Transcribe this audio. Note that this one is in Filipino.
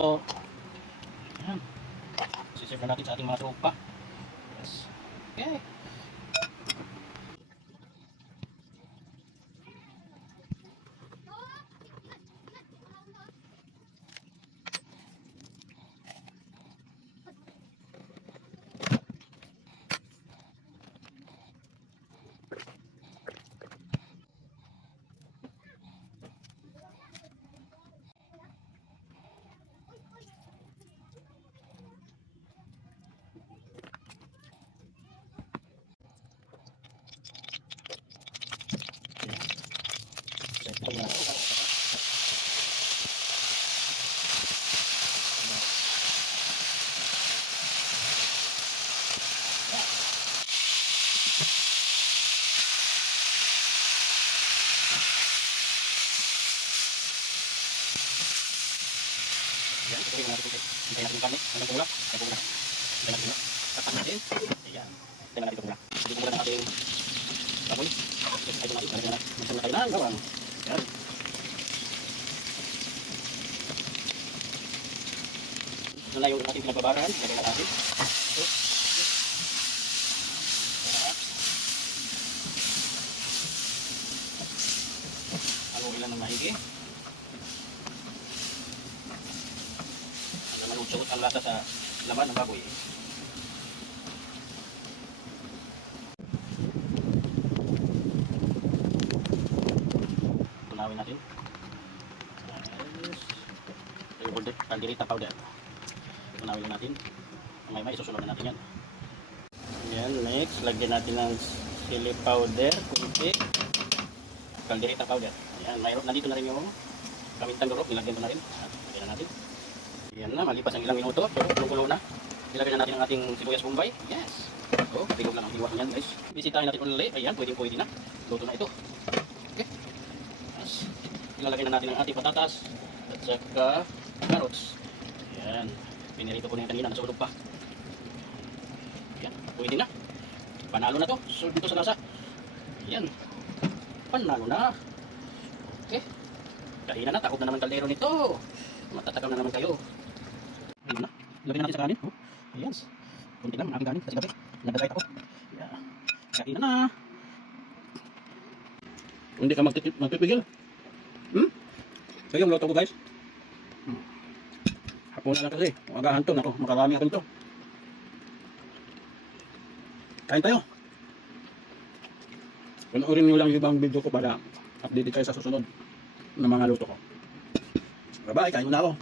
So, ayan. Siserve na natin sa ating mga tropa. Yes. Okay. Ayan, ito yung natin. Hintayin natin yung karne. Hanggang pumula. Hanggang pumula. Hintayin natin pumula. Tapan natin. Ayan. Hintayin natin pumula. Hindi pumula ng ating baboy. Ay ito natin. Nalagyan natin. Magsan na tayo ng gawang. Ayan. Ito na yung ating pinagbabaran. Lagyan na natin. Ito. Haluin lang ng maigi. Malusot ang lasa sa laman ng baboy. Tunawin natin. Ito yung caldereta powder. Tunawin lang natin. May isusunod na natin yan. Yan, next. Lagyan natin ng chili powder, kunti. Caldereta powder. Yan, mayroon na dito na rin yung kamintang durok. Nilagyan ko na rin. Lagyan na natin. Yan na, malipas ang ilang minuto, kulo-kulo na. Ilagay na natin ang ating sibuyas bombay. Yes. So, tigog lang ang iwas niyan, guys. Bisitahin natin ulit. Ayan, pwede na. Luto na ito. Okay. Yes. Ilalagay na natin ang ating patatas at saka carrots. Ayan. Pinirito ko na yung kanina, nasa ulog pa. Ayan, pwede na. Panalo na to. So, dito sa lasa. Ayan. Panalo na. Okay. Kanina na, takot na naman kaldero nito. Matatakam na naman kayo. Ayun na. Lagyan natin sa kanin. Oh. Ayan. Kunti lang ang aking kanin kasi gabi. Nagdagayt ako. Yeah. Kain na. Hindi ka magpipigil. Sige, luto ko guys. Hapon na lang kasi. Magahan to. Naku, makarami ako nito. Kain tayo. Panoorin nyo lang yung ibang video ko para update kayo sa susunod na mga luto ko. Bye-bye. Kain muna ako.